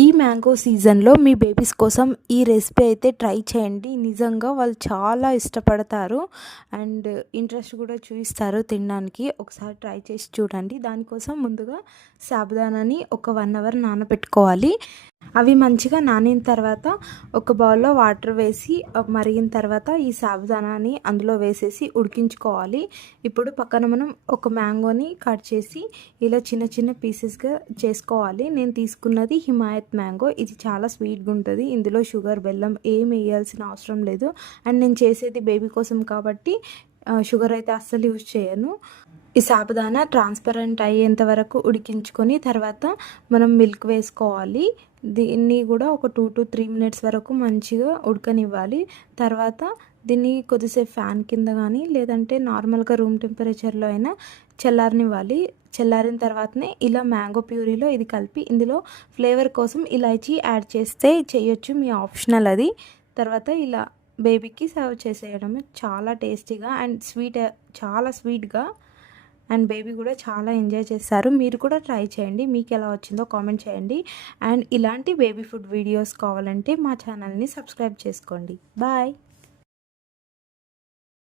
ఈ మ్యాంగో సీజన్లో మీ బేబీస్ కోసం ఈ రెసిపీ అయితే ట్రై చేయండి. నిజంగా వాళ్ళు చాలా ఇష్టపడతారు అండ్ ఇంట్రెస్ట్ కూడా చూపిస్తారు తినడానికి. ఒకసారి ట్రై చేసి చూడండి. దానికోసం ముందుగా సాబుదానాని ఒక 1 అవర్ నానబెట్టుకోవాలి. అవి మంచిగా నానిన తర్వాత ఒక బౌల్లో వాటర్ వేసి మరిగిన తర్వాత ఈ సాబుదానాని అందులో వేసేసి ఉడికించుకోవాలి. ఇప్పుడు పక్కన మనం ఒక మ్యాంగోని కట్ చేసి ఇలా చిన్న చిన్న పీసెస్గా చేసుకోవాలి. నేను తీసుకున్నది హిమాయత్ మ్యాంగో. ఇది చాలా స్వీట్గా ఉంటుంది. ఇందులో షుగర్, బెల్లం ఏం వేయాల్సిన అవసరం లేదు. అండ్ నేను చేసేది బేబీ కోసం కాబట్టి షుగర్ అయితే అస్సలు యూజ్ చేయను. ఈ సాబుదానా ట్రాన్స్పరెంట్ అయ్యేంత వరకు ఉడికించుకొని తర్వాత మనం మిల్క్ వేసుకోవాలి. దీన్ని కూడా ఒక 2 to 3 మినిట్స్ వరకు మంచిగా ఉడకనివ్వాలి. తర్వాత దీన్ని కొద్దిసేపు ఫ్యాన్ కింద కానీ లేదంటే నార్మల్గా రూమ్ టెంపరేచర్లో అయినా చల్లారనివ్వాలి. చల్లారిన తర్వాతనే ఇలా మ్యాంగో ప్యూరీలో ఇది కలిపి ఇందులో ఫ్లేవర్ కోసం ఇలాచీ యాడ్ చేస్తే చేయొచ్చు, మీ ఆప్షనల్ అది. తర్వాత ఇలా బేబీకి సర్వ్ చేసేయడం. చాలా టేస్టీగా అండ్ చాలా స్వీట్గా అండ్ బేబీ కూడా చాలా ఎంజాయ్ చేస్తారు. మీరు కూడా ట్రై చేయండి. మీకు ఎలా వచ్చిందో కామెంట్ చేయండి. అండ్ ఇలాంటి బేబీ ఫుడ్ వీడియోస్ కావాలంటే మా ఛానల్ని సబ్స్క్రైబ్ చేసుకోండి. బాయ్.